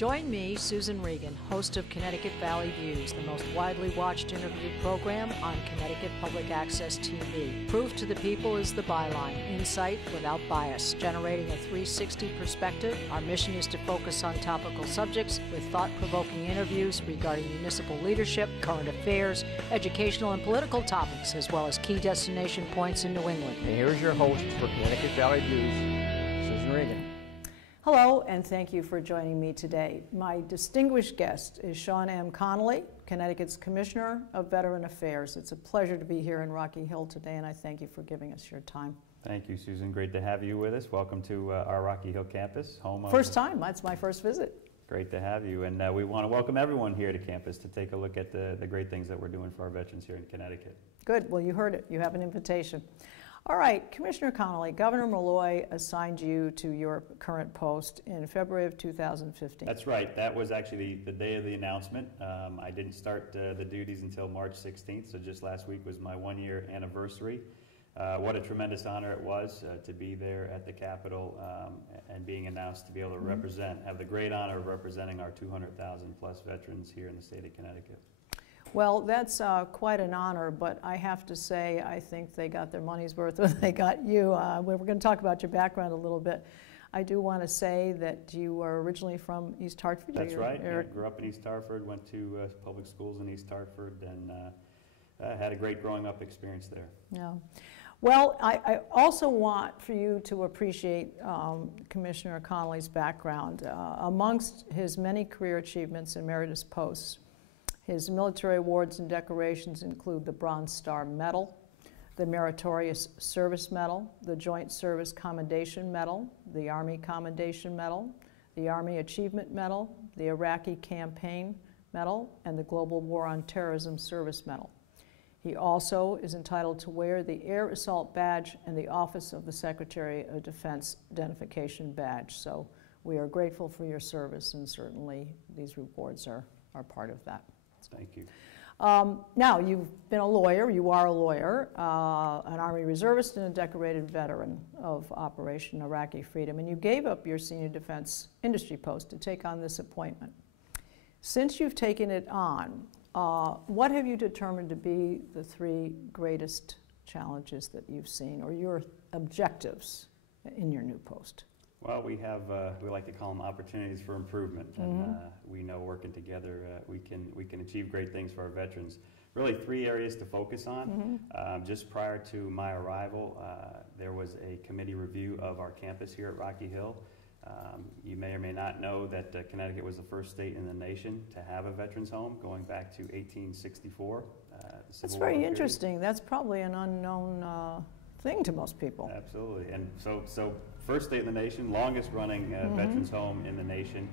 Join me, Susan Regan, host of Connecticut Valley Views, the most widely watched interview program on Connecticut Public Access TV. Proof to the people is the byline, insight without bias, generating a 360 perspective. Our mission is to focus on topical subjects with thought-provoking interviews regarding municipal leadership, current affairs, educational and political topics, as well as key destination points in New England. And here's your host for Connecticut Valley Views, Susan Regan. Hello, and thank you for joining me today. My distinguished guest is Sean M. Connolly, Connecticut's Commissioner of Veteran Affairs. It's a pleasure to be here in Rocky Hill today, and I thank you for giving us your time. Thank you, Susan. Great to have you with us. Welcome to our Rocky Hill campus, home of... First time. That's my first visit. Great to have you, and we want to welcome everyone here to campus to take a look at the great things that we're doing for our veterans here in Connecticut. Good. Well, you heard it. You have an invitation. All right, Commissioner Connolly, Governor Malloy assigned you to your current post in February of 2015. That's right. That was actually the day of the announcement. I didn't start the duties until March 16th, so just last week was my one-year anniversary. What a tremendous honor it was to be there at the Capitol and being announced to be able to have the great honor of representing our 200,000 plus veterans here in the state of Connecticut. Well, that's quite an honor, but I have to say I think they got their money's worth when they got you. We're going to talk about your background a little bit. I do want to say that you were originally from East Hartford. That's right. I grew up in East Hartford, went to public schools in East Hartford, and had a great growing up experience there. Yeah. Well, I also want for you to appreciate Commissioner Connolly's background. Amongst his many career achievements and emeritus posts, his military awards and decorations include the Bronze Star Medal, the Meritorious Service Medal, the Joint Service Commendation Medal, the Army Commendation Medal, the Army Achievement Medal, the Iraqi Campaign Medal, and the Global War on Terrorism Service Medal. He also is entitled to wear the Air Assault Badge and the Office of the Secretary of Defense Identification Badge. So we are grateful for your service, and certainly these rewards are part of that. Thank you. Now, you've been a lawyer, you are a lawyer, an Army reservist and a decorated veteran of Operation Iraqi Freedom, and you gave up your senior defense industry post to take on this appointment. Since you've taken it on, what have you determined to be the three greatest challenges that you've seen, or your objectives in your new post? Well, we like to call them opportunities for improvement, and we know working together we can achieve great things for our veterans. Really, three areas to focus on. Just prior to my arrival, there was a committee review of our campus here at Rocky Hill. You may or may not know that Connecticut was the first state in the nation to have a veterans home, going back to 1864. That's very interesting. That's probably an unknown thing to most people. Absolutely, and so first state in the nation, longest running veterans home in the nation.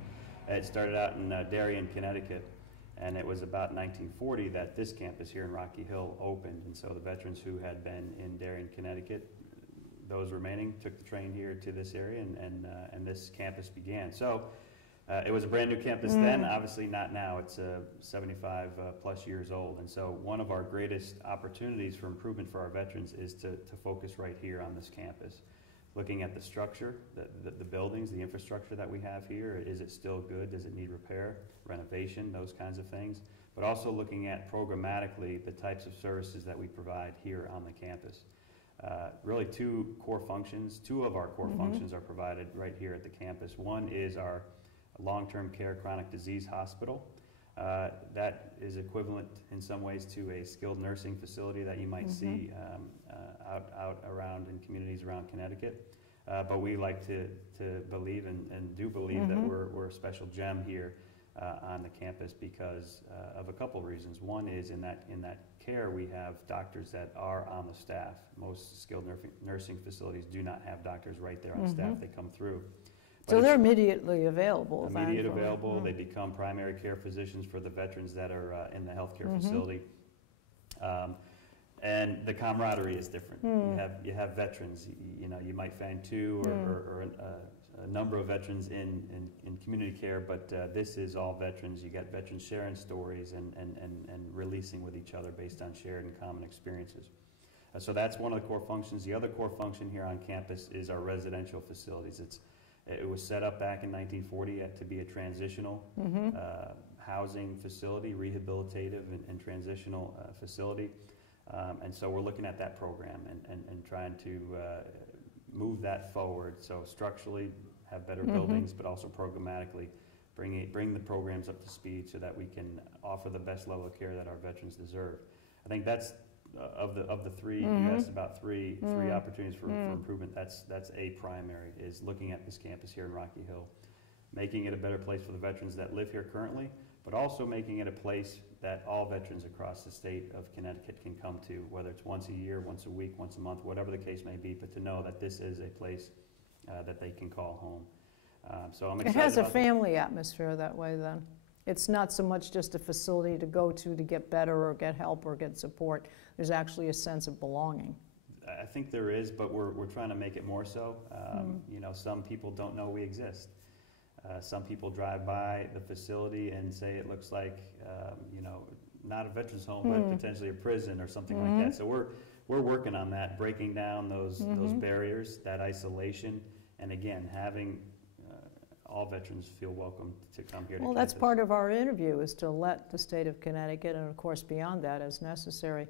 It started out in Darien, Connecticut, and it was about 1940 that this campus here in Rocky Hill opened, and so the veterans who had been in Darien, Connecticut, those remaining, took the train here to this area, and this campus began. So it was a brand new campus then, obviously not now. It's 75 plus years old, and so one of our greatest opportunities for improvement for our veterans is to focus right here on this campus. Looking at the structure, the buildings, the infrastructure that we have here, is it still good? Does it need repair, renovation, those kinds of things? But also looking at programmatically the types of services that we provide here on the campus. Really two of our core functions are provided right here at the campus. One is our long-term care chronic disease hospital. That is equivalent in some ways to a skilled nursing facility that you might see out around in communities around Connecticut. But we like to believe and do believe that we're a special gem here on the campus because of a couple of reasons. One is in that care we have doctors that are on the staff. Most skilled nursing facilities do not have doctors right there on staff. They come through. But so they're immediately available. Available. They become primary care physicians for the veterans that are in the healthcare facility. And the camaraderie is different. You have veterans. You might find two or a number of veterans in community care, but this is all veterans. You got veterans sharing stories and releasing with each other based on shared and common experiences. So that's one of the core functions. The other core function here on campus is our residential facilities. It was set up back in 1940 to be a transitional housing facility, rehabilitative and transitional facility. And so we're looking at that program and trying to move that forward. So structurally have better buildings, but also programmatically bring the programs up to speed so that we can offer the best level of care that our veterans deserve. I think that's of the three. You asked about three opportunities for improvement. That's a primary, is looking at this campus here in Rocky Hill, making it a better place for the veterans that live here currently, but also making it a place that all veterans across the state of Connecticut can come to, whether it's once a year, once a week, once a month, whatever the case may be, but to know that this is a place that they can call home. So I'm excited. It has a family atmosphere that way then. It's not so much just a facility to go to get better or get help or get support. There's actually a sense of belonging. I think there is, but we're trying to make it more so. You know, some people don't know we exist. Some people drive by the facility and say it looks like, you know, not a veterans home, but potentially a prison or something like that. So we're working on that, breaking down those barriers, that isolation, and again, having all veterans feel welcome to come here to Well, campus. that's part of our interview, is to let the state of Connecticut, and of course beyond that as necessary,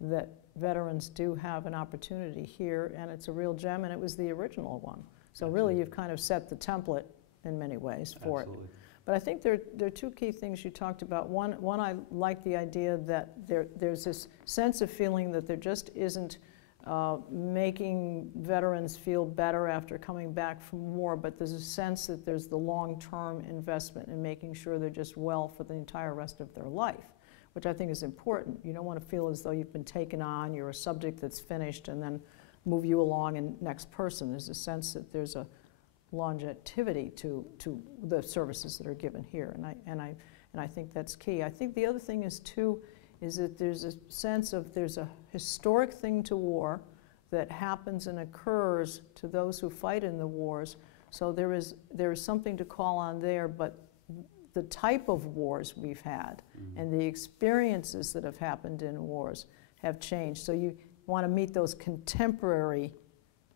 that veterans do have an opportunity here, and it's a real gem, and it was the original one. So really you've kind of set the template in many ways for Absolutely. it. But I think there are two key things you talked about. One, I like the idea that there's this sense of feeling that there just isn't making veterans feel better after coming back from war, but there's a sense that there's the long-term investment in making sure they're just well for the entire rest of their life, which I think is important. You don't want to feel as though you've been taken on, you're a subject that's finished, and then move you along and next person. There's a sense that there's a longevity to the services that are given here, and I think that's key. I think the other thing is too, is that there's a sense of there's a historic thing to war that happens and occurs to those who fight in the wars. So there is something to call on there, but the type of wars we've had and the experiences that have happened in wars have changed. So you want to meet those contemporary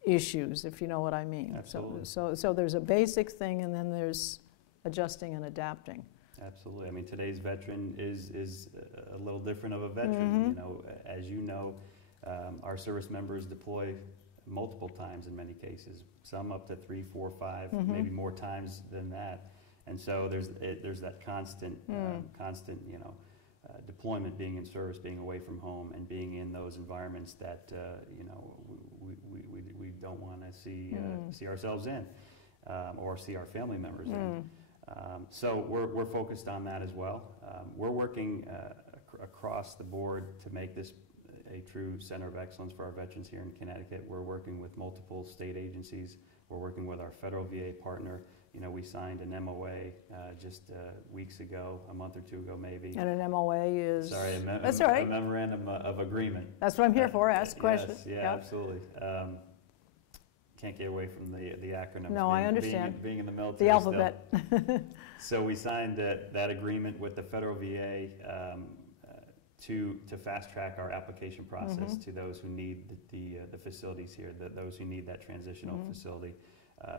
issues, if you know what I mean. Absolutely. So there's a basic thing, and then there's adjusting and adapting. Absolutely. I mean, today's veteran is a little different of a veteran. You know, as you know, our service members deploy multiple times in many cases, some up to 3, 4, 5, maybe more times than that. And so there's that constant, you know, deployment, being in service, being away from home, and being in those environments that you know, we don't want to see ourselves in, or see our family members in. So we're focused on that as well. We're working across the board to make this a true center of excellence for our veterans here in Connecticut. We're working with multiple state agencies. We're working with our federal VA partner. You know, we signed an MOA just weeks ago, a month or two ago maybe. And an MOA is? Sorry, That's all right. A memorandum of agreement. That's what I'm here for, ask questions. Yes, yeah, absolutely. Can't get away from the acronyms. No, I understand. Being in the military. The alphabet. So we signed that agreement with the federal VA to fast track our application process to those who need the facilities here, those who need that transitional facility.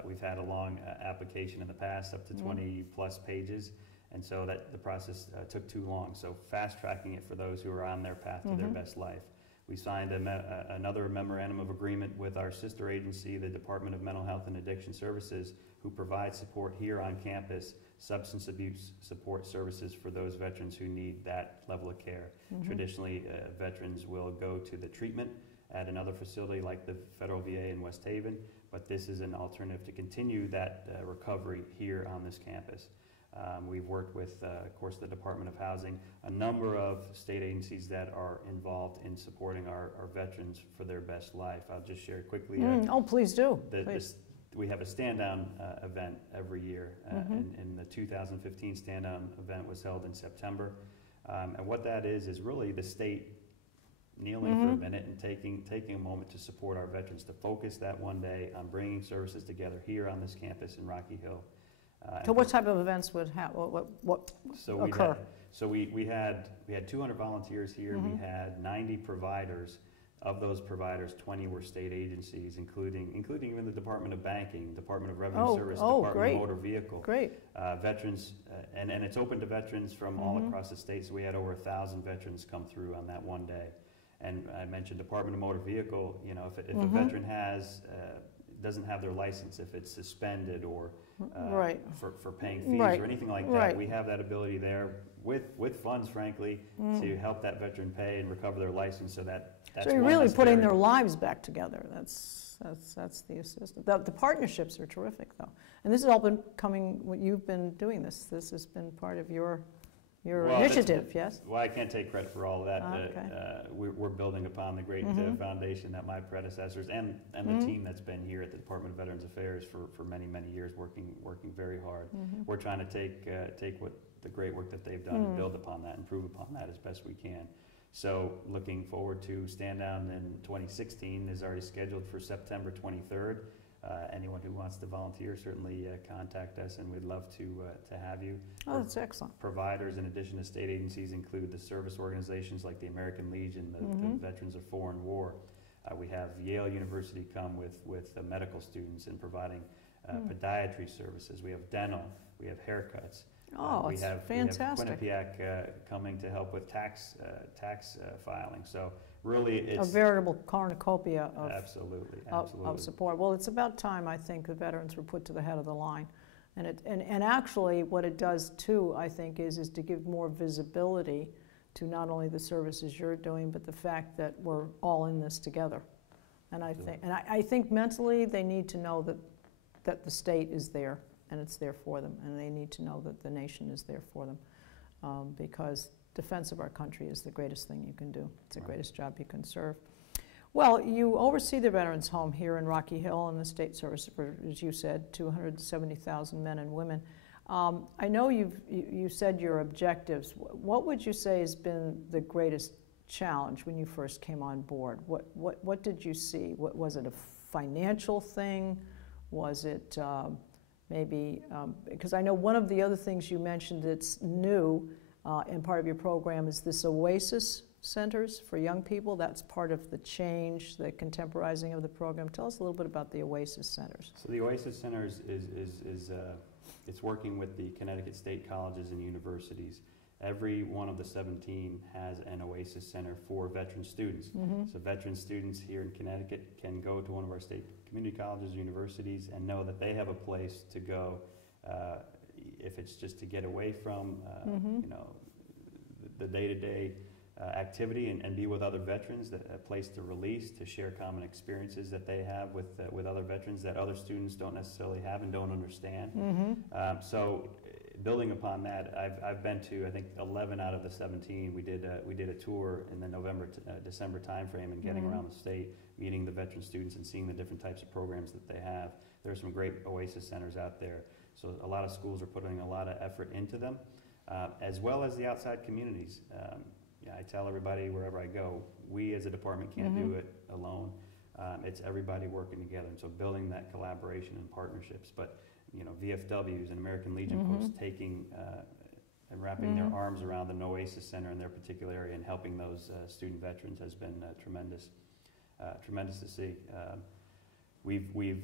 We've had a long application in the past, up to 20 plus pages, and so that the process took too long. So fast tracking it for those who are on their path to their best life. We signed another memorandum of agreement with our sister agency, the Department of Mental Health and Addiction Services, who provides support here on campus, substance abuse support services for those veterans who need that level of care. Traditionally, veterans will go to the treatment at another facility like the federal VA in West Haven, but this is an alternative to continue that recovery here on this campus. We've worked with, of course, the Department of Housing, a number of state agencies that are involved in supporting our veterans for their best life. I'll just share quickly. Oh, please do. We have a stand-down event every year, and the 2015 stand-down event was held in September. And what that is really the state kneeling for a minute and taking a moment to support our veterans, to focus that one day on bringing services together here on this campus in Rocky Hill. So what type of events would occur? We had 200 volunteers here. We had 90 providers Of those providers, 20 were state agencies, including even the Department of Banking, Department of Revenue Service, Department great. of Motor Vehicle. Great. Veterans, and it's open to veterans from all across the state, so we had over 1,000 veterans come through on that one day. And I mentioned Department of Motor Vehicle, you know, if a veteran doesn't have their license, if it's suspended or for paying fees or anything like that, we have that ability there with funds, frankly, to help that veteran pay and recover their license. So that's you're really putting their lives back together. That's the assistance. The partnerships are terrific, though, and this has all been coming. You've been doing this. This has been part of your initiative, yes? Well, I can't take credit for all of that. We're building upon the great foundation that my predecessors and the team that's been here at the Department of Veterans Affairs for many, many years, working very hard. We're trying to take what the great work that they've done and build upon that, improve upon that as best we can. So looking forward to Stand Down in 2016 is already scheduled for September 23rd. Anyone who wants to volunteer, certainly contact us, and we'd love to have you. Oh, that's excellent. Providers, in addition to state agencies, include the service organizations like the American Legion, the Veterans of Foreign War. We have Yale University come with medical students and providing podiatry services. We have dental. We have haircuts. Oh, it's fantastic. We have Quinnipiac coming to help with tax filing. So really, it's a veritable cornucopia of absolutely. Of support. Well, it's about time, I think, the veterans were put to the head of the line, and actually, what it does too, I think, is to give more visibility to not only the services you're doing, but the fact that we're all in this together. And I think mentally they need to know that the state is there. And it's there for them, and they need to know that the nation is there for them, because defense of our country is the greatest thing you can do. It's the greatest job you can serve. Well, you oversee the Veterans Home here in Rocky Hill and the State Service for, as you said, 270,000 men and women. I know you said your objectives. What would you say has been the greatest challenge when you first came on board? What did you see? Was it a financial thing? Was it maybe, because I know one of the other things you mentioned that's new and part of your program is this Oasis Centers for young people. That's part of the change, the contemporizing of the program. Tell us a little bit about the Oasis Centers. So the Oasis Centers it's working with the Connecticut State Colleges and Universities. Every one of the 17 has an Oasis Center for veteran students. So veteran students here in Connecticut can go to one of our state community colleges, universities, and know that they have a place to go if it's just to get away from you know, the day-to-day activity and be with other veterans, a place to release, to share common experiences that they have with other veterans that other students don't necessarily have and don't understand. So building upon that, I've been to, I think, 11 out of the 17. We did a tour in the November December timeframe and getting around the state, meeting the veteran students and seeing the different types of programs that they have. There are some great Oasis centers out there. So a lot of schools are putting a lot of effort into them, as well as the outside communities. I tell everybody wherever I go, we as a department can't do it alone. It's everybody working together, and so building that collaboration and partnerships. But you know, VFWs and American Legion posts taking and wrapping their arms around the Oasis Center in their particular area and helping those student veterans has been tremendous to see. We've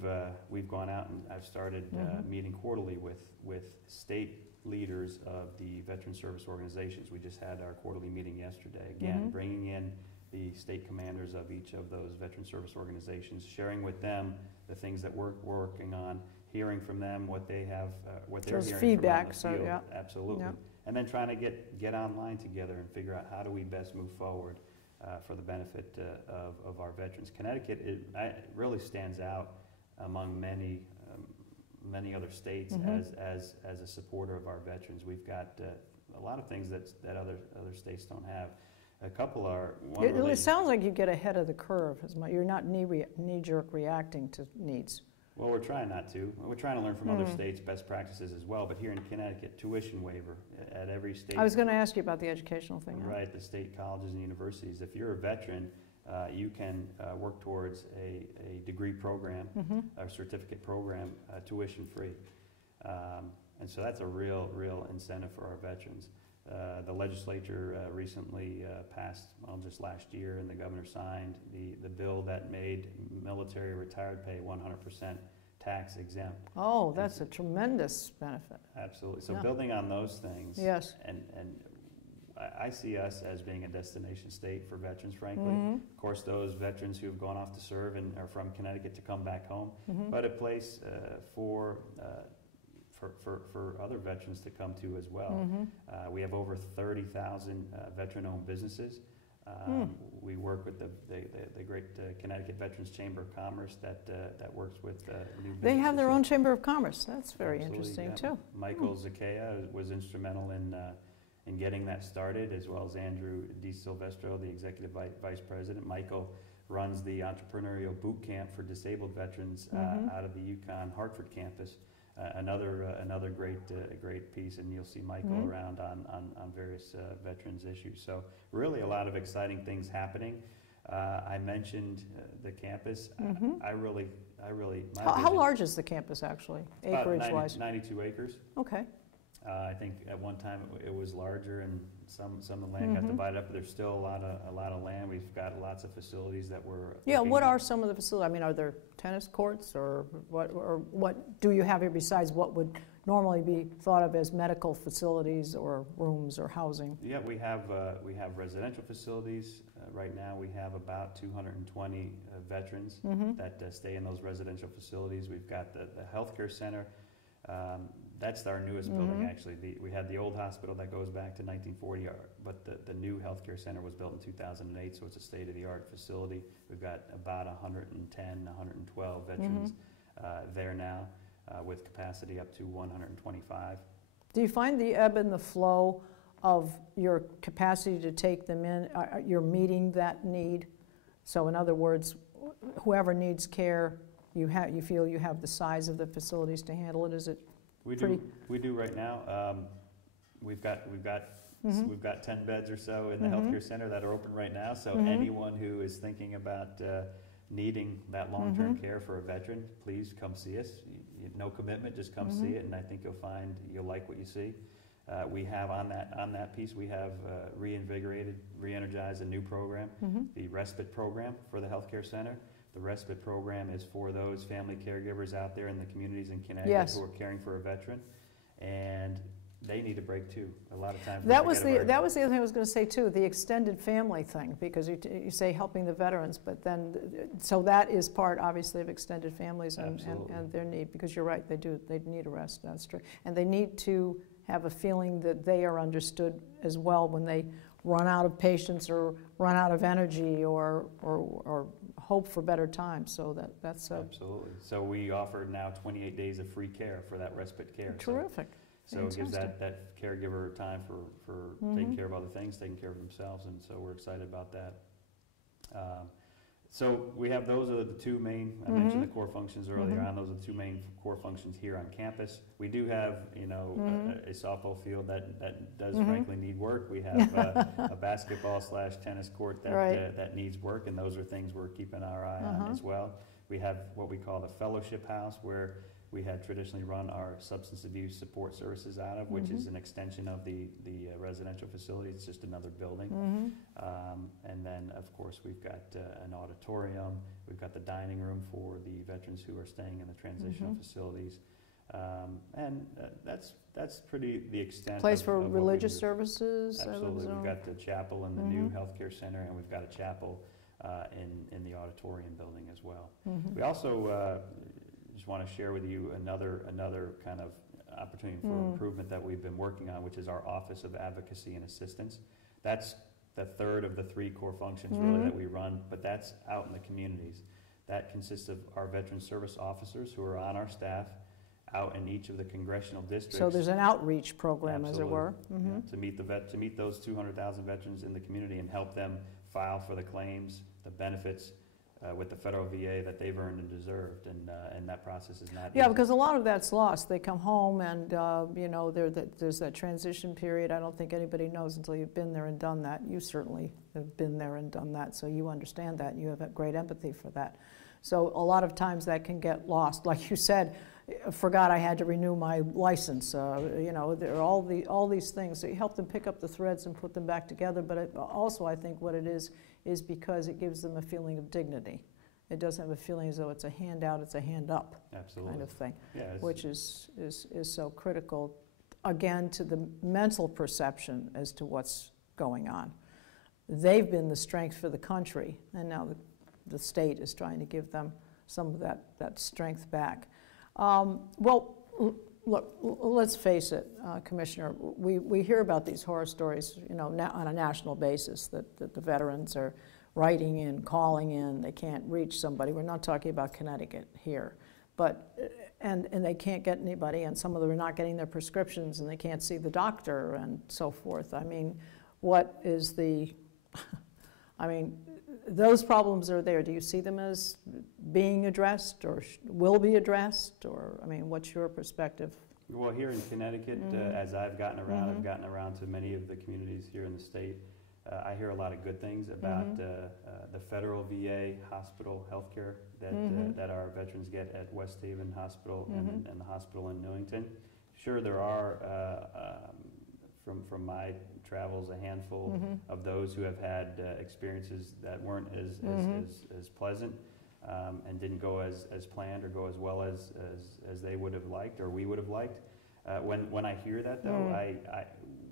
gone out and I've started meeting quarterly with state leaders of the veteran service organizations. We just had our quarterly meeting yesterday. Again, bringing in the state commanders of each of those veteran service organizations, sharing with them the things that we're working on, hearing from them what they have, what they're hearing feedback, from the field. yeah. Absolutely. Yeah. And then trying to get online together and figure out how do we best move forward for the benefit of our veterans. Connecticut it really stands out among many other states as a supporter of our veterans. We've got a lot of things that other states don't have. A couple are. It sounds like you get ahead of the curve. You're not knee-jerk reacting to needs. Well, we're trying not to. We're trying to learn from other states' best practices as well. But here in Connecticut, tuition waiver at every state. I was going to ask you about the educational thing. Right, the state colleges and universities. If you're a veteran, you can work towards a degree program, a certificate program, tuition free. And so that's a real incentive for our veterans. The legislature recently passed, well, just last year, and the governor signed the bill that made military retired pay 100% tax exempt. Oh, that's a tremendous benefit. Absolutely. So Yeah. building on those things, Yes. and I see us as being a destination state for veterans, frankly. Mhm. Of course, those veterans who have gone off to serve and are from Connecticut to come back home, but a place for other veterans to come to as well. We have over 30,000 veteran-owned businesses. We work with the great Connecticut Veterans Chamber of Commerce that works with new businesses. They have their own Chamber of Commerce. That's very Absolutely, interesting, yeah. too. Michael Zakea was instrumental in getting that started, as well as Andrew DiSilvestro, the Executive Vice President. Michael runs the Entrepreneurial Boot Camp for disabled veterans out of the UConn Hartford campus. Another great piece, and you'll see Michael around on various veterans issues. So really a lot of exciting things happening. I mentioned the campus. I really, my How vision- large is the campus, actually, about acreage-wise? 92 acres. Okay. I think at one time it was larger, and some of the land got divided up. But there's still a lot of land. We've got lots of facilities that we're Yeah, looking what at. are some of the facilities? I mean, are there tennis courts, or what do you have here besides what would normally be thought of as medical facilities or rooms or housing? Yeah, we have residential facilities. Right now, we have about 220 veterans that stay in those residential facilities. We've got the healthcare center. That's our newest building, actually. We had the old hospital that goes back to 1940, but the new healthcare center was built in 2008, so it's a state-of-the-art facility. We've got about 110, 112 veterans there now, with capacity up to 125. Do you find the ebb and the flow of your capacity to take them in, you're meeting that need? So in other words, whoever needs care, you feel you have the size of the facilities to handle it? Is it We pretty? do right now. We've got 10 beds or so in the healthcare center that are open right now. So anyone who is thinking about needing that long-term care for a veteran, please come see us. No commitment, just come see it, and I think you'll like what you see. We have on that piece, we have re-energized a new program, the respite program for the healthcare center. The respite program is for those family caregivers out there in the communities in Connecticut who are caring for a veteran, and they need a break too. A lot of times that was the other thing I was going to say too, the extended family thing, because you say helping the veterans, but then so that is part obviously of extended families and their need, because you're right, they need a rest. That's true, and they need to have a feeling that they are understood as well when they run out of patience or run out of energy or hope for better times. So that's absolutely. So we offer now 28 days of free care for that respite care. Terrific. So it gives that caregiver time for taking care of other things, taking care of themselves, and so we're excited about that. So we have those are the two main, I mentioned the core functions earlier on, those are the two main core functions here on campus. We do have, a softball field that does frankly need work. We have a basketball/tennis court that needs work, and those are things we're keeping our eye on as well. We have what we call the fellowship house, where we had traditionally run our substance abuse support services out of, which is an extension of the residential facility. It's just another building. And then, of course, we've got an auditorium. We've got the dining room for the veterans who are staying in the transitional facilities. And that's pretty the extent place of for what we religious do. services. Absolutely. We've got the chapel in the new healthcare center, and we've got a chapel in the auditorium building as well. We also just want to share with you another kind of opportunity for improvement that we've been working on, which is our Office of Advocacy and Assistance. That's the third of the three core functions really that we run, but that's out in the communities. That consists of our veteran service officers who are on our staff out in each of the congressional districts. So there's an outreach program, as it were. To meet those 200,000 veterans in the community and help them file for the claims, the benefits, with the federal VA that they've earned and deserved, and that process is not Yeah, easy. because a lot of that's lost. They come home and, there's that transition period. I don't think anybody knows until you've been there and done that. You certainly have been there and done that, so you understand that. You have a great empathy for that. So a lot of times that can get lost. Like you said, forgot I had to renew my license. You know, there are all these things. So you help them pick up the threads and put them back together, but also I think what it is because it gives them a feeling of dignity. It doesn't have a feeling as though it's a handout, it's a hand up. Absolutely. Kind of thing, Yeah, which is so critical, again, to the mental perception as to what's going on. They've been the strength for the country, and now the state is trying to give them some of that strength back. Well, look, let's face it, Commissioner, we hear about these horror stories, you know, on a national basis, that the veterans are writing in, calling in, they can't reach somebody. We're not talking about Connecticut here, but, and they can't get anybody, and some of them are not getting their prescriptions, and they can't see the doctor, and so forth. I mean, what is the, I mean, those problems are there. Do you see them as being addressed, or will be addressed, or, I mean, what's your perspective? Well, here in Connecticut, as I've gotten around, I've gotten around to many of the communities here in the state. I hear a lot of good things about the federal VA hospital healthcare that our veterans get at West Haven Hospital and the hospital in Newington. Sure, there are, from my travels, a handful of those who have had experiences that weren't as pleasant and didn't go as planned or go as well as they would have liked or we would have liked. When I hear that, though,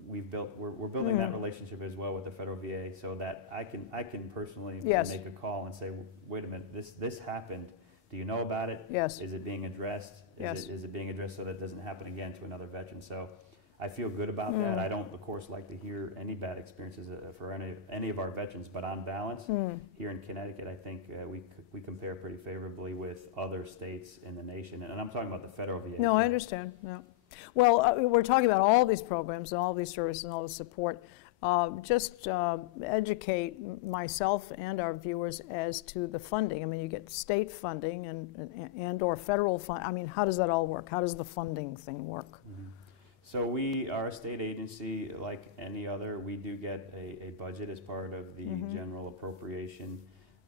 we're building that relationship as well with the federal VA, so that I can personally make a call and say, wait a minute, this happened. Do you know about it? Yes. Is it being addressed? Is it being addressed so that it doesn't happen again to another veteran? So I feel good about that. I don't, of course, like to hear any bad experiences for any of our veterans, but on balance, here in Connecticut, I think we compare pretty favorably with other states in the nation, and I'm talking about the federal VA. No, I understand. Yeah. Well, we're talking about all these programs and all these services and all the support. Just educate myself and our viewers as to the funding. I mean, you get state funding and or federal fund. I mean, how does that all work? How does the funding thing work? So we are a state agency like any other. We do get a budget as part of the general appropriation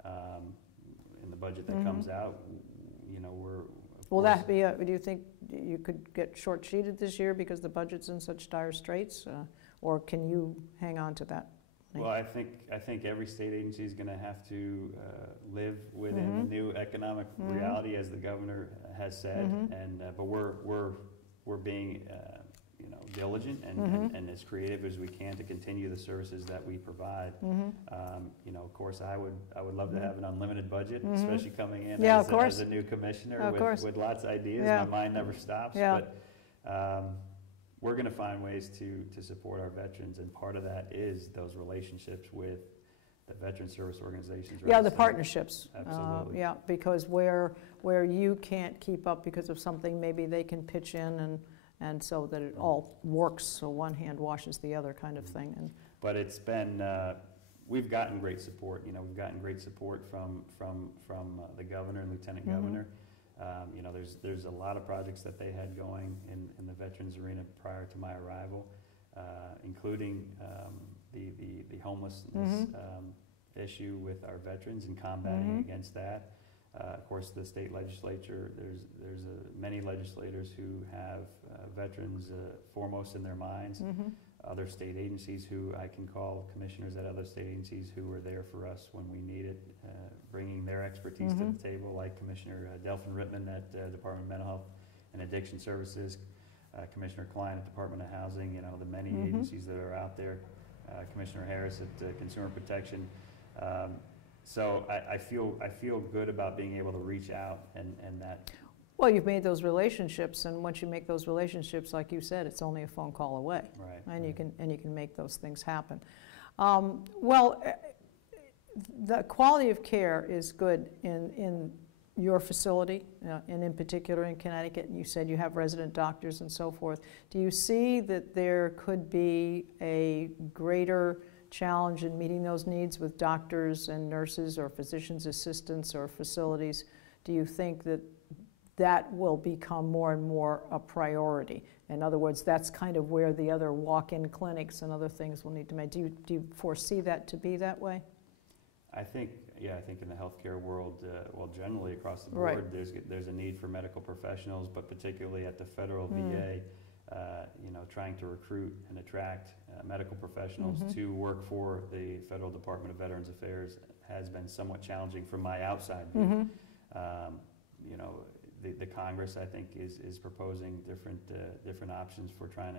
in the budget that comes out. You know, Will that be do you think you could get short-sheeted this year because the budget's in such dire straits, or can you hang on to that? Well, I think every state agency is going to have to live within the new economic reality, as the governor has said, and but we're being you know, diligent and as creative as we can to continue the services that we provide. You know, of course, I would love to have an unlimited budget, especially coming in as a new commissioner with lots of ideas. My mind never stops. But we're going to find ways to support our veterans, and part of that is those relationships with the veteran service organizations. Yeah, the partnerships. Absolutely. Yeah, because where you can't keep up because of something, maybe they can pitch in and so that it all works, so one hand washes the other, kind of thing. But it's been, we've gotten great support. You know, we've gotten great support from the governor and lieutenant governor. You know, there's a lot of projects that they had going in the veterans arena prior to my arrival, including the homelessness issue with our veterans and combating against that. Of course, the state legislature, there's many legislators who have veterans foremost in their minds. Other state agencies who I can call, commissioners at other state agencies who were there for us when we needed, bringing their expertise to the table, like Commissioner Delphin Rittman at Department of Mental Health and Addiction Services, Commissioner Klein at Department of Housing, you know, the many agencies that are out there, Commissioner Harris at Consumer Protection. So I feel good about being able to reach out and that. Well, you've made those relationships, and once you make those relationships, like you said, it's only a phone call away. Right. And you can make those things happen. Well, the quality of care is good in your facility, and in particular in Connecticut. And you said you have resident doctors and so forth. Do you see that there could be a greater challenge in meeting those needs with doctors and nurses or physician's assistants or facilities? Do you think that that will become more and more a priority? In other words, that's kind of where the other walk-in clinics and other things will need to make. Do you foresee that to be that way? I think, Yeah, I think in the healthcare world, well, generally across the Right. board, there's a need for medical professionals, but particularly at the federal VA, you know, trying to recruit and attract medical professionals to work for the Federal Department of Veterans Affairs has been somewhat challenging from my outside view. You know, the Congress, I think, is proposing different options for trying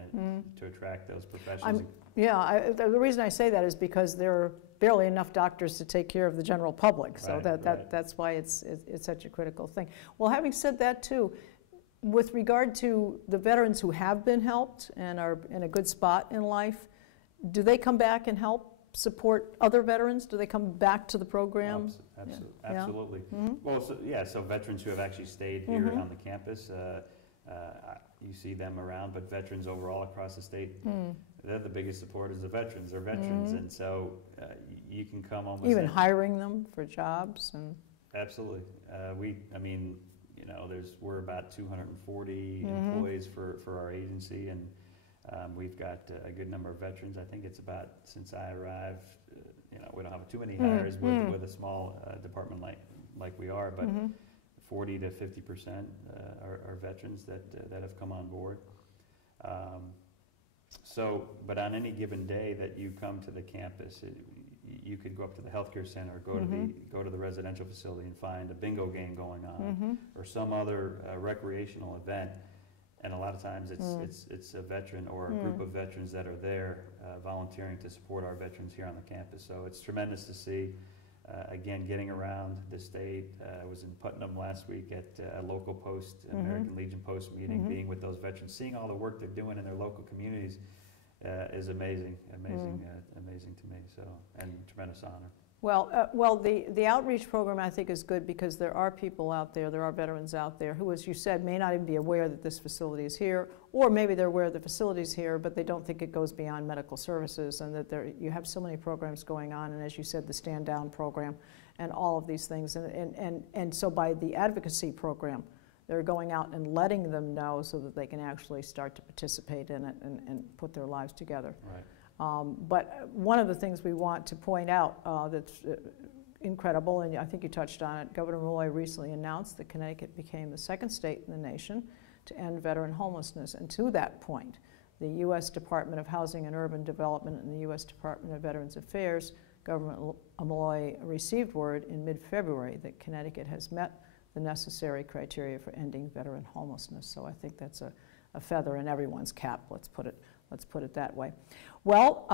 to attract those professionals. The reason I say that is because there are barely enough doctors to take care of the general public, so that's why it's such a critical thing. Well, having said that too, with regard to the veterans who have been helped and are in a good spot in life, do they come back and help support other veterans? Do they come back to the program? Absolutely. Well, so veterans who have actually stayed here on the campus, you see them around, but veterans overall across the state, they're the biggest supporters of veterans. They're veterans, and so you can come almost... Even hiring them for jobs? Absolutely. I mean, you know, we're about 240 employees for our agency, and we've got a good number of veterans. I think it's about, since I arrived, you know, we don't have too many hires with a small department like we are, but 40 to 50% are veterans that have come on board. But on any given day that you come to the campus, you could go up to the healthcare center, go to the residential facility and find a bingo game going on, or some other recreational event. And a lot of times it's a veteran or a group of veterans that are there volunteering to support our veterans here on the campus. So it's tremendous to see, again, getting around the state. I was in Putnam last week at a local post, American Legion Post meeting, being with those veterans, seeing all the work they're doing in their local communities is amazing to me. So, and tremendous honor. Well, the outreach program, I think, is good because there are people out there, there are veterans out there who, as you said, may not even be aware that this facility is here, or maybe they're aware the facility is here, but they don't think it goes beyond medical services, and that you have so many programs going on, and as you said, the Stand Down program, and all of these things. And so by the advocacy program, they're going out and letting them know so that they can actually start to participate in it and put their lives together. Right. But one of the things we want to point out that's incredible, and I think you touched on it, Governor Malloy recently announced that Connecticut became the second state in the nation to end veteran homelessness. And to that point, the U.S. Department of Housing and Urban Development and the U.S. Department of Veterans Affairs, Governor Malloy received word in mid-February that Connecticut has met the necessary criteria for ending veteran homelessness. So I think that's a feather in everyone's cap, let's put it that way. Well,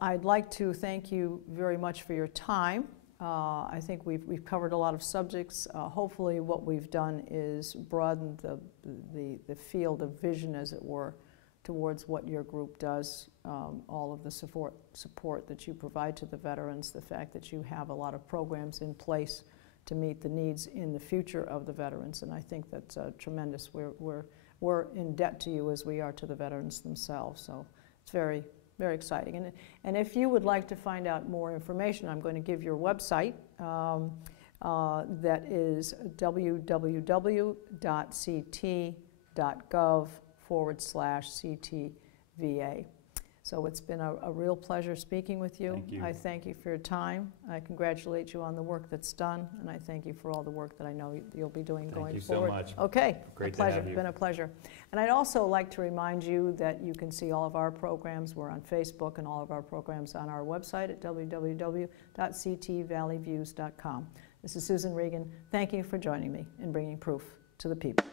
I'd like to thank you very much for your time. I think we've covered a lot of subjects. Hopefully what we've done is broaden the field of vision, as it were, towards what your group does, all of the support that you provide to the veterans, the fact that you have a lot of programs in place to meet the needs in the future of the veterans, and I think that's tremendous. We're in debt to you as we are to the veterans themselves, so it's very, very exciting. And if you would like to find out more information, I'm going to give your website. That is www.ct.gov/CTVA. So it's been a real pleasure speaking with you. Thank you. I thank you for your time. I congratulate you on the work that's done, and I thank you for all the work that I know you'll be doing going forward. Thank you so much. Okay, Great a pleasure. to have you. It's been a pleasure. And I'd also like to remind you that you can see all of our programs. We're on Facebook, and all of our programs on our website at www.ctvalleyviews.com. This is Susan Regan. Thank you for joining me in bringing proof to the people.